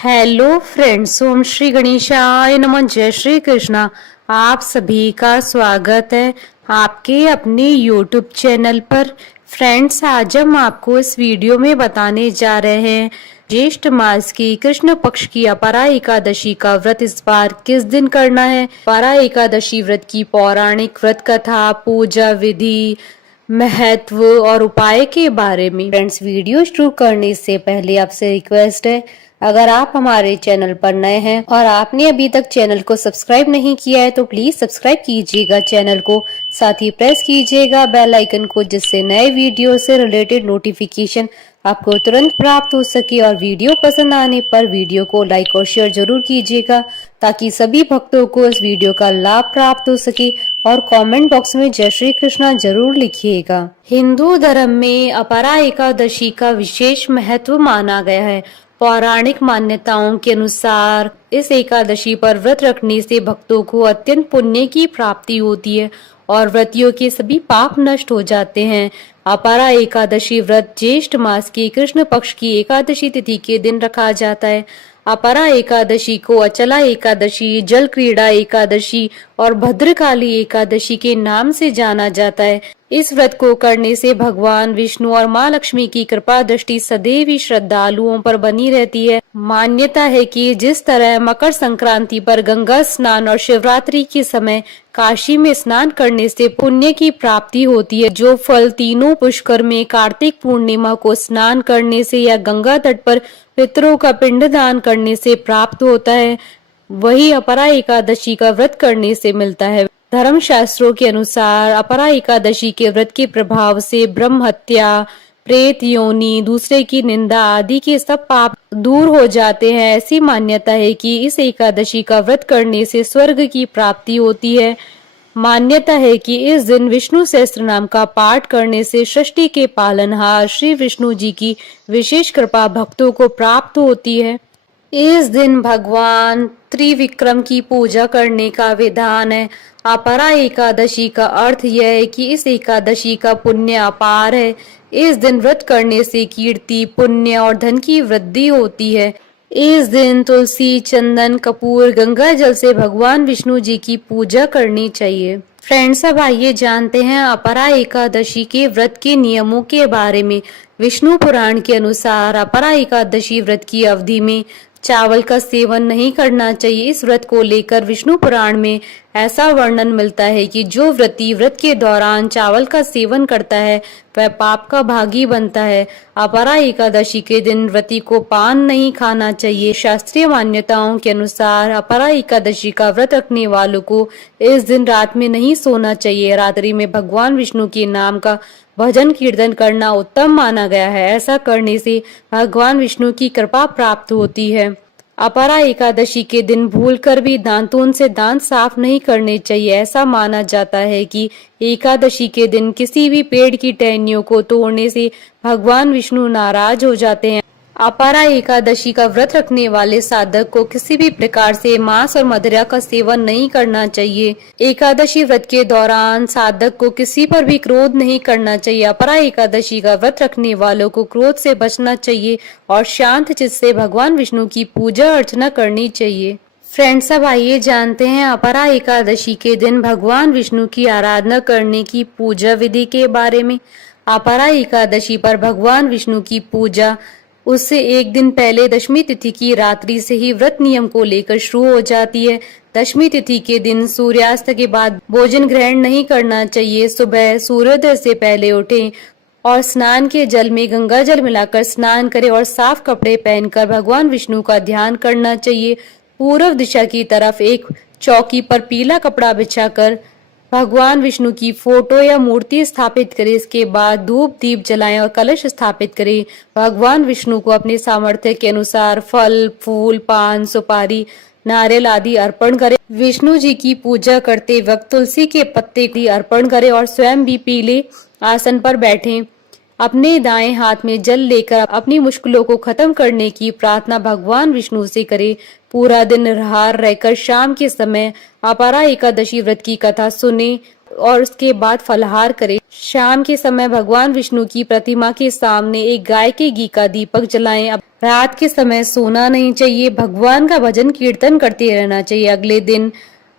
Hello friends, ओम श्री गणेशाय नमः। जय श्री कृष्णा। आप सभी का स्वागत है आपके अपने यूट्यूब चैनल पर। फ्रेंड्स, आज हम आपको इस वीडियो में बताने जा रहे हैं ज्येष्ठ मास की कृष्ण पक्ष की अपरा एकादशी का व्रत इस बार किस दिन करना है। अपरा एकादशी व्रत की पौराणिक व्रत कथा, पूजा विधि, महत्व और उपाय के बारे में। फ्रेंड्स, वीडियो शुरू करने से पहले आपसे रिक्वेस्ट है, अगर आप हमारे चैनल पर नए हैं और आपने अभी तक चैनल को सब्सक्राइब नहीं किया है तो प्लीज सब्सक्राइब कीजिएगा चैनल को, साथ ही प्रेस कीजिएगा बेल आइकन को, जिससे नए वीडियो से रिलेटेड नोटिफिकेशन आपको तुरंत प्राप्त हो सके। और वीडियो पसंद आने पर वीडियो को लाइक और शेयर जरूर कीजिएगा ताकि सभी भक्तों को इस वीडियो का लाभ प्राप्त हो सके। और कमेंट बॉक्स में जय श्री कृष्णा जरूर लिखिएगा। हिंदू धर्म में अपरा एकादशी का विशेष महत्व माना गया है। पौराणिक मान्यताओं के अनुसार इस एकादशी पर व्रत रखने से भक्तों को अत्यंत पुण्य की प्राप्ति होती है और व्रतियों के सभी पाप नष्ट हो जाते हैं। अपरा एकादशी व्रत ज्येष्ठ मास की कृष्ण पक्ष की एकादशी तिथि के दिन रखा जाता है। अपरा एकादशी को अचला एकादशी, जल क्रीड़ा एकादशी और भद्रकाली एकादशी के नाम से जाना जाता है। इस व्रत को करने से भगवान विष्णु और माँ लक्ष्मी की कृपा दृष्टि सदैव ही श्रद्धालुओं पर बनी रहती है। मान्यता है कि जिस तरह मकर संक्रांति पर गंगा स्नान और शिवरात्रि के समय काशी में स्नान करने से पुण्य की प्राप्ति होती है, जो फल तीनों पुष्कर में कार्तिक पूर्णिमा को स्नान करने से या गंगा तट पर पितरों का पिंडदान करने से प्राप्त होता है, वही अपरा एकादशी का व्रत करने से मिलता है। धर्म शास्त्रों के अनुसार अपरा एकादशी के व्रत के प्रभाव से ब्रह्म हत्या, प्रेत योनि, दूसरे की निंदा आदि के सब पाप दूर हो जाते हैं। ऐसी मान्यता है कि इस एकादशी का व्रत करने से स्वर्ग की प्राप्ति होती है। मान्यता है कि इस दिन विष्णु सहस्त्र नाम का पाठ करने से सृष्टि के पालनहार श्री विष्णु जी की विशेष कृपा भक्तों को प्राप्त होती है। इस दिन भगवान त्रिविक्रम की पूजा करने का विधान है। अपरा एकादशी का अर्थ यह है कि इस एकादशी का पुण्य अपार है। इस दिन व्रत करने से कीर्ति, पुण्य और धन की वृद्धि होती है। इस दिन तुलसी, चंदन, कपूर, गंगा जल से भगवान विष्णु जी की पूजा करनी चाहिए। फ्रेंड्स, अब आइए जानते हैं अपरा एकादशी के व्रत के नियमों के बारे में। विष्णु पुराण के अनुसार अपरा एकादशी व्रत की अवधि में चावल का सेवन नहीं करना चाहिए। इस व्रत को लेकर विष्णु पुराण में ऐसा वर्णन मिलता है कि जो व्रती व्रत के दौरान चावल का सेवन करता है वह पाप का भागी बनता है। अपरा एकादशी के दिन व्रती को पान नहीं खाना चाहिए। शास्त्रीय मान्यताओं के अनुसार अपरा एकादशी का व्रत रखने वालों को इस दिन रात में नहीं सोना चाहिए। रात्रि में भगवान विष्णु के नाम का भजन कीर्तन करना उत्तम माना गया है। ऐसा करने से भगवान विष्णु की कृपा प्राप्त होती है। अपरा एकादशी के दिन भूलकर भी दांतों से दांत साफ नहीं करने चाहिए। ऐसा माना जाता है कि एकादशी के दिन किसी भी पेड़ की टहनियों को तोड़ने से भगवान विष्णु नाराज हो जाते हैं। अपरा एकादशी का व्रत रखने वाले साधक को किसी भी प्रकार से मांस और मदिरा का सेवन नहीं करना चाहिए। एकादशी व्रत के दौरान साधक को किसी पर भी क्रोध नहीं करना चाहिए। अपरा एकादशी का व्रत रखने वालों को क्रोध से बचना चाहिए और शांत चित्त से भगवान विष्णु की पूजा अर्चना करनी चाहिए। फ्रेंड्स, अब आइए जानते हैं अपरा एकादशी के दिन भगवान विष्णु की आराधना करने की पूजा विधि के बारे में। अपरा एकादशी पर भगवान विष्णु की पूजा उससे एक दिन पहले दशमी तिथि की रात्रि से ही व्रत नियम को लेकर शुरू हो जाती है। दशमी तिथि के दिन सूर्यास्त के बाद भोजन ग्रहण नहीं करना चाहिए। सुबह सूर्योदय से पहले उठें और स्नान के जल में गंगा जल मिलाकर स्नान करें और साफ कपड़े पहनकर भगवान विष्णु का ध्यान करना चाहिए। पूर्व दिशा की तरफ एक चौकी पर पीला कपड़ा बिछाकर भगवान विष्णु की फोटो या मूर्ति स्थापित करें। इसके बाद धूप दीप जलाएं और कलश स्थापित करें। भगवान विष्णु को अपने सामर्थ्य के अनुसार फल, फूल, पान, सुपारी, नारियल आदि अर्पण करें। विष्णु जी की पूजा करते वक्त तुलसी के पत्ते भी अर्पण करें और स्वयं भी पीले आसन पर बैठें। अपने दाएं हाथ में जल लेकर अपनी मुश्किलों को खत्म करने की प्रार्थना भगवान विष्णु से करें। पूरा दिन निराहार रहकर शाम के समय अपरा एकादशी व्रत की कथा सुने और उसके बाद फलाहार करें। शाम के समय भगवान विष्णु की प्रतिमा के सामने एक गाय के घी का दीपक जलाएं। रात के समय सोना नहीं चाहिए, भगवान का भजन कीर्तन करते रहना चाहिए। अगले दिन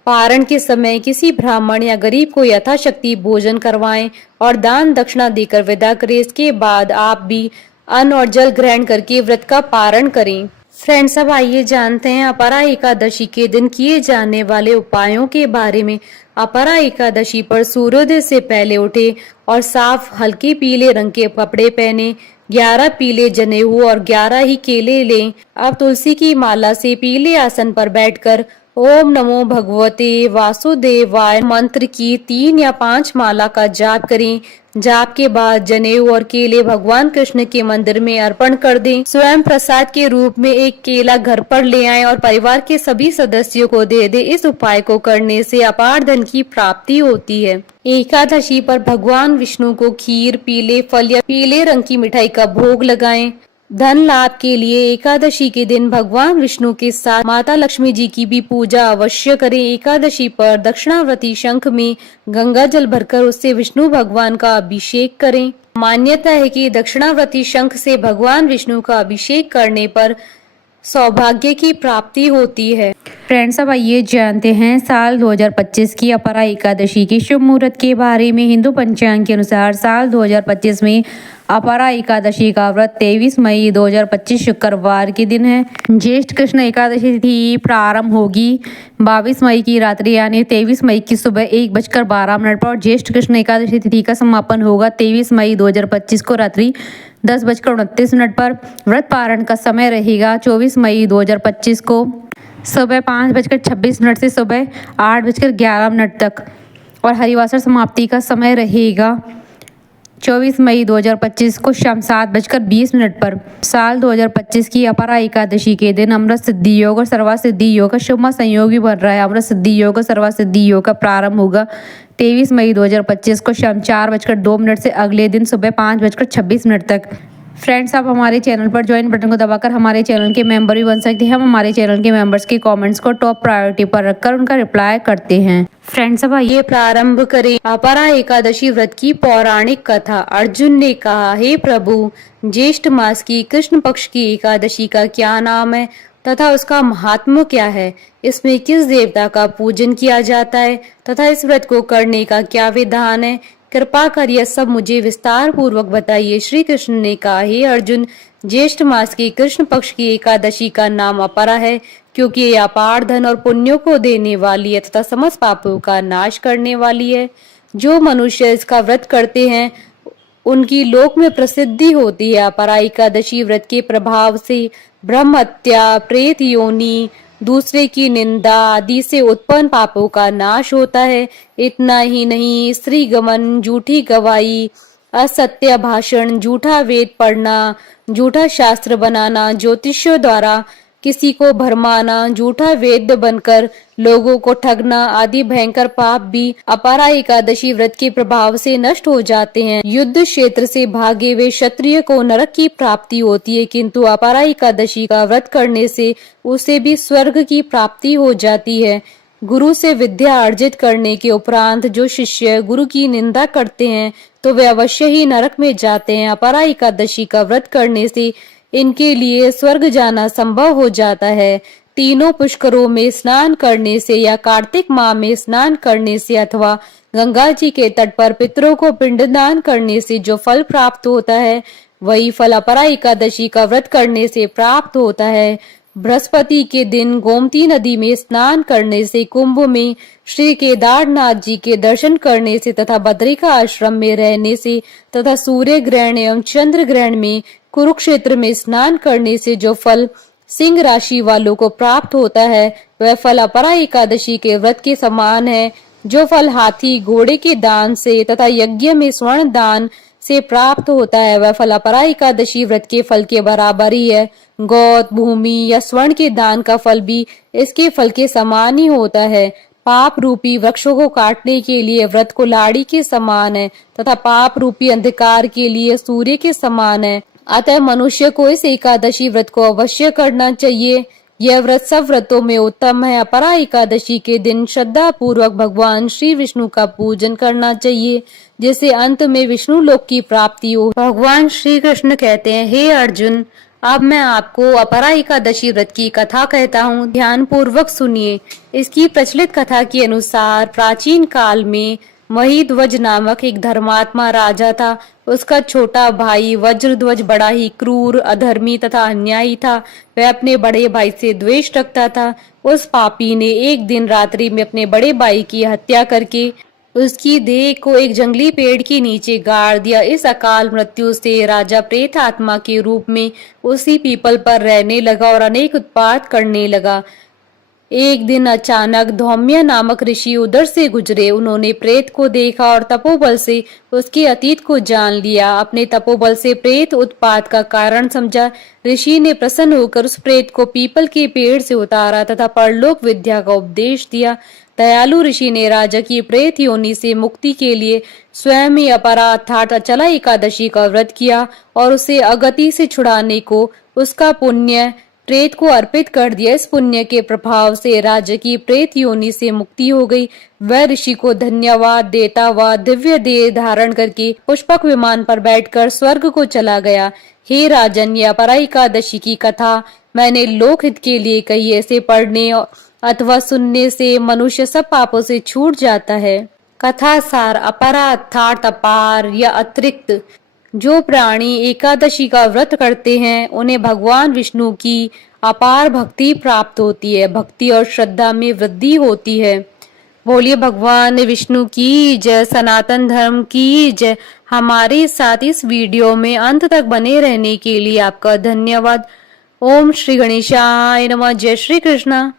पारण के समय किसी ब्राह्मण या गरीब को यथाशक्ति भोजन करवाएं और दान दक्षिणा देकर विदा करें। इसके बाद आप भी अन्न और जल ग्रहण करके व्रत का पारण करें। फ्रेंड्स, अब आइए जानते हैं अपरा एकादशी के दिन किए जाने वाले उपायों के बारे में। अपरा एकादशी पर सूर्योदय से पहले उठे और साफ हल्के पीले रंग के कपड़े पहने, 11 पीले जनेऊ और 11 ही केले लें। अब तुलसी की माला से पीले आसन पर बैठकर ओम नमो भगवते वासुदेवाय मंत्र की 3 या 5 माला का जाप करें। जाप के बाद जनेऊ और केले भगवान कृष्ण के मंदिर में अर्पण कर दें। स्वयं प्रसाद के रूप में एक केला घर पर ले आएं और परिवार के सभी सदस्यों को दे दें। इस उपाय को करने से अपार धन की प्राप्ति होती है। एकादशी पर भगवान विष्णु को खीर, पीले फल या पीले रंग की मिठाई का भोग लगाएं। धन लाभ के लिए एकादशी के दिन भगवान विष्णु के साथ माता लक्ष्मी जी की भी पूजा अवश्य करें। एकादशी पर दक्षिणावर्ती शंख में गंगा जल भरकर उससे विष्णु भगवान का अभिषेक करें। मान्यता है कि दक्षिणावर्ती शंख से भगवान विष्णु का अभिषेक करने पर सौभाग्य की प्राप्ति होती है। फ्रेंड्स, अब आइए जानते हैं साल 2025 की अपरा एकादशी के शुभ मुहूर्त के बारे में। हिंदू पंचांग के अनुसार साल 2025 में अपरा एकादशी का व्रत 23 मई 2025 शुक्रवार के दिन है। ज्येष्ठ कृष्ण एकादशी तिथि प्रारंभ होगी 22 मई की रात्रि यानी 23 मई की सुबह 1:12 पर और ज्येष्ठ कृष्ण एकादशी तिथि का समापन होगा 23 मई 2025 को रात्रि 10:29 पर। व्रत पारण का समय रहेगा 24 मई 2025 को सुबह 5:26 से सुबह 8:11 तक और हरिवासर समाप्ति का समय रहेगा 24 मई 2025 को शाम 7:20 पर। साल 2025 की अपरा एकादशी के दिन अमृत सिद्धि योग और सर्वा सिद्धि योग का शुभ संयोग भी बन रहा है। अमृत सिद्धि योग और सर्वा सिद्धि योग का प्रारंभ होगा 23 मई 2025 को शाम 4:02 से अगले दिन सुबह 5:26 तक। फ्रेंड्स, आप हमारे चैनल पर ज्वाइन बटन को दबाकर हमारे चैनल के मेंबर भी बन सकते हैं। हम हमारे चैनल के मेंबर्स के कमेंट्स को टॉप प्रायोरिटी पर रखकर उनका रिप्लाई करते हैं। फ्रेंड्स, अब आइए प्रारंभ करें अपरा एकादशी व्रत की पौराणिक कथा। अर्जुन ने कहा, हे प्रभु, ज्येष्ठ मास की कृष्ण पक्ष की एकादशी का क्या नाम है तथा उसका महात्म्य क्या है? इसमें किस देवता का पूजन किया जाता है तथा इस व्रत को करने का क्या विधान है? कृपा कर यह सब मुझे विस्तार पूर्वक बताइए। श्री कृष्ण ने कहा, हे अर्जुन, ज्येष्ठ मास की कृष्ण पक्ष की एकादशी का नाम अपरा है क्योंकि ये अपार धन और पुण्यों को देने वाली है तथा समस्त पापों का नाश करने वाली है। जो मनुष्य इसका व्रत करते हैं उनकी लोक में प्रसिद्धि होती है। अपरा एकादशी व्रत के प्रभाव से ब्रह्म हत्या, प्रेत योनि, दूसरे की निंदा आदि से उत्पन्न पापों का नाश होता है। इतना ही नहीं, स्त्री गमन, झूठी गवाही, असत्य भाषण, झूठा वेद पढ़ना, झूठा शास्त्र बनाना, ज्योतिषियों द्वारा किसी को भरमाना, झूठा वेद बनकर लोगों को ठगना आदि भयंकर पाप भी अपरा एकादशी व्रत के प्रभाव से नष्ट हो जाते हैं। युद्ध क्षेत्र से भागे हुए क्षत्रिय को नरक की प्राप्ति होती है, किंतु अपरा एकादशी का व्रत करने से उसे भी स्वर्ग की प्राप्ति हो जाती है। गुरु से विद्या अर्जित करने के उपरांत जो शिष्य गुरु की निंदा करते हैं तो वे अवश्य ही नरक में जाते हैं। अपरा एकादशी का व्रत करने से इनके लिए स्वर्ग जाना संभव हो जाता है। तीनों पुष्करों में स्नान करने से या कार्तिक माह में स्नान करने से अथवा गंगा जी के तट पर पितरों को पिंडदान करने से जो फल प्राप्त होता है वही फल अपरा एकादशी का व्रत करने से प्राप्त होता है। बृहस्पति के दिन गोमती नदी में स्नान करने से, कुंभ में श्री केदारनाथ जी के दर्शन करने से तथा बद्रिका आश्रम में रहने से तथा सूर्य ग्रहण एवं चंद्र ग्रहण में कुरुक्षेत्र में स्नान करने से जो फल सिंह राशि वालों को प्राप्त होता है वह फल अपरा एकादशी के व्रत के समान है। जो फल हाथी घोड़े के दान से तथा यज्ञ में स्वर्ण दान से प्राप्त होता है वह फल अपरा एकादशी व्रत के फल के बराबर ही है। गौत, भूमि या स्वर्ण के दान का फल भी इसके फल के समान ही होता है। पाप रूपी वृक्षों को काटने के लिए व्रत कुल्हाड़ी के समान है तथा पाप रूपी अंधकार के लिए सूर्य के समान है। अतः मनुष्य को इस एकादशी व्रत को अवश्य करना चाहिए। यह व्रत सब व्रतों में उत्तम है। अपरा एकादशी के दिन श्रद्धा पूर्वक भगवान श्री विष्णु का पूजन करना चाहिए जिससे अंत में विष्णु लोक की प्राप्ति हो। भगवान श्री कृष्ण कहते हैं, हे अर्जुन, अब मैं आपको अपरा एकादशी व्रत की कथा कहता हूँ, ध्यान पूर्वक सुनिए। इसकी प्रचलित कथा के अनुसार प्राचीन काल में महिध्वज नामक एक धर्मात्मा राजा था। उसका छोटा भाई वज्रध्वज बड़ा ही क्रूर, अधर्मी तथा अन्यायी था। वह अपने बड़े भाई से द्वेष रखता था। उस पापी ने एक दिन रात्रि में अपने बड़े भाई की हत्या करके उसकी देह को एक जंगली पेड़ के नीचे गाड़ दिया। इस अकाल मृत्यु से राजा प्रेत आत्मा के रूप में उसी पीपल पर रहने लगा और अनेक उत्पात करने लगा। एक दिन अचानक धौम्य नामक ऋषि उधर से गुजरे। उन्होंने प्रेत को देखा और तपोबल से उसके अतीत को जान लिया। अपने तपोबल से प्रेत उत्पात का कारण समझा। ऋषि ने प्रसन्न होकर उस प्रेत को पीपल के पेड़ से उतारा तथा परलोक विद्या का उपदेश दिया। दयालु ऋषि ने राजा की प्रेत योनि से मुक्ति के लिए स्वयं ही अपरा अर्थात अचला एकादशी का व्रत किया और उसे अगति से छुड़ाने को उसका पुण्य प्रेत को अर्पित कर दिया। इस पुण्य के प्रभाव से राजा की प्रेत योनि से मुक्ति हो गई। वह ऋषि को धन्यवाद देता हुआ दिव्य देह धारण करके पुष्पक विमान पर बैठकर स्वर्ग को चला गया। हे राजन, ये अपरा एकादशी की कथा मैंने लोकहित के लिए कही। ऐसे पढ़ने अथवा सुनने से मनुष्य सब पापों से छूट जाता है। कथा सार, अपरा अर्थात अपार या अतिरिक्त। जो प्राणी एकादशी का व्रत करते हैं उन्हें भगवान विष्णु की अपार भक्ति प्राप्त होती है। भक्ति और श्रद्धा में वृद्धि होती है। बोलिए भगवान विष्णु की जय, सनातन धर्म की जय। हमारे साथ इस वीडियो में अंत तक बने रहने के लिए आपका धन्यवाद। ओम श्री गणेशाय नमः। जय श्री कृष्णा।